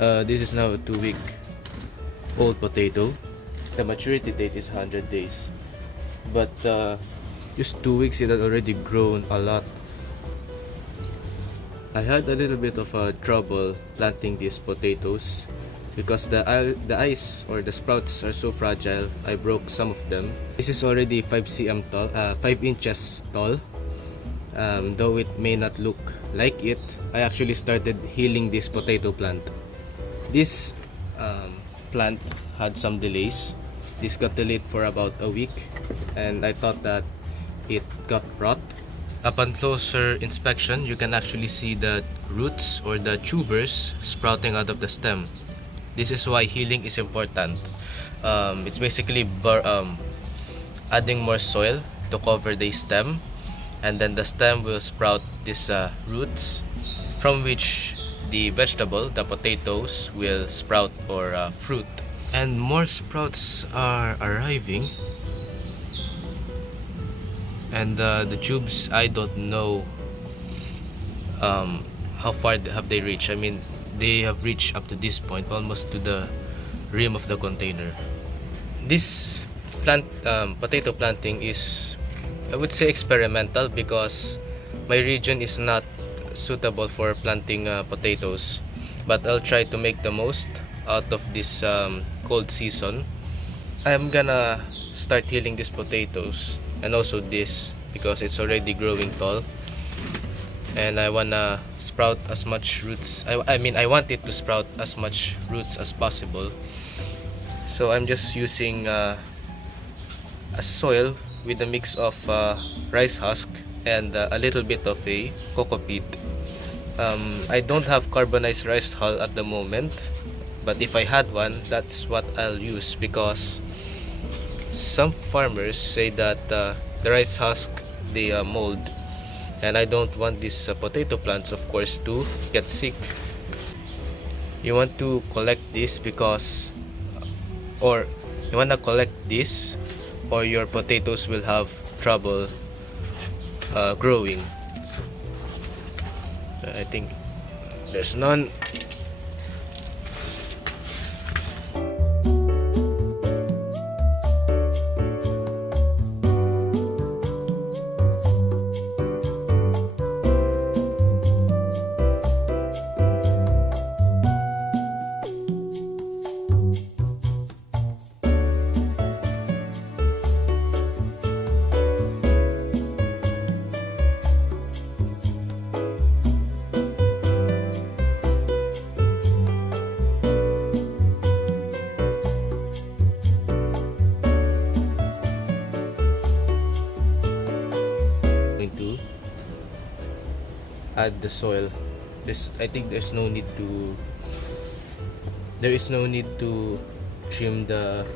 This is now a 2-week old potato. The maturity date is 100 days, but just 2 weeks it had already grown a lot. I had a little bit of trouble planting these potatoes because the ice or the sprouts are so fragile. I broke some of them. This is already 5 inches tall. Though it may not look like it, I actually started healing this potato plant. This plant had some delays. This got delayed for about a week, and I thought that it got rot. Upon closer inspection, you can actually see the roots or the tubers sprouting out of the stem. This is why healing is important. It's basically adding more soil to cover the stem, and then the stem will sprout these roots, from which the vegetable, the potatoes, will sprout or fruit. And more sprouts are arriving, and the tubes, I don't know how far have they reached. I mean, they have reached up to this point, almost to the rim of the container. This potato planting is, I would say, experimental, because my region is not suitable for planting potatoes, but I'll try to make the most out of this cold season. I'm gonna start healing these potatoes, and also this, because it's already growing tall, and I wanna sprout as much roots. I mean, I want it to sprout as much roots as possible. So I'm just using a soil with a mix of rice husk and a little bit of a coco peat. I don't have carbonized rice hull at the moment, but if I had one, that's what I'll use, because some farmers say that the rice husk, they mold, and I don't want these potato plants, of course, to get sick. You want to collect this because, or you want to collect this, or your potatoes will have trouble growing. I think there's none. To add the soil. I think there is no need to trim the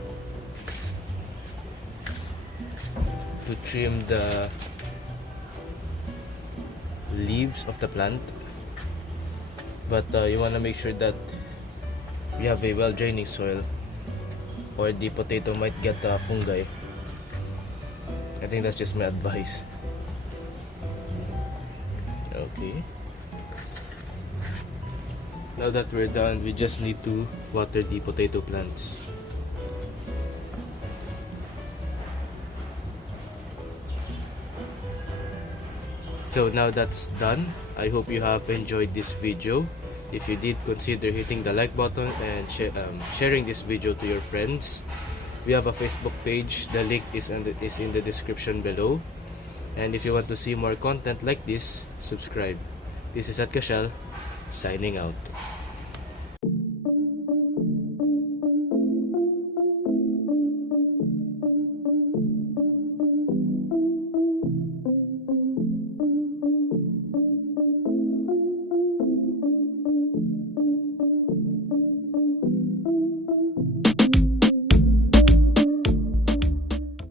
leaves of the plant, but you want to make sure that you have a well draining soil, or the potato might get fungi. I think that's just my advice. Okay, now that we're done, we just need to water the potato plants. So now that's done. I hope you have enjoyed this video. If you did, consider hitting the like button and sharing this video to your friends. We have a Facebook page. The link is in the description below. And if you want to see more content like this, subscribe. This is At Kashal, signing out.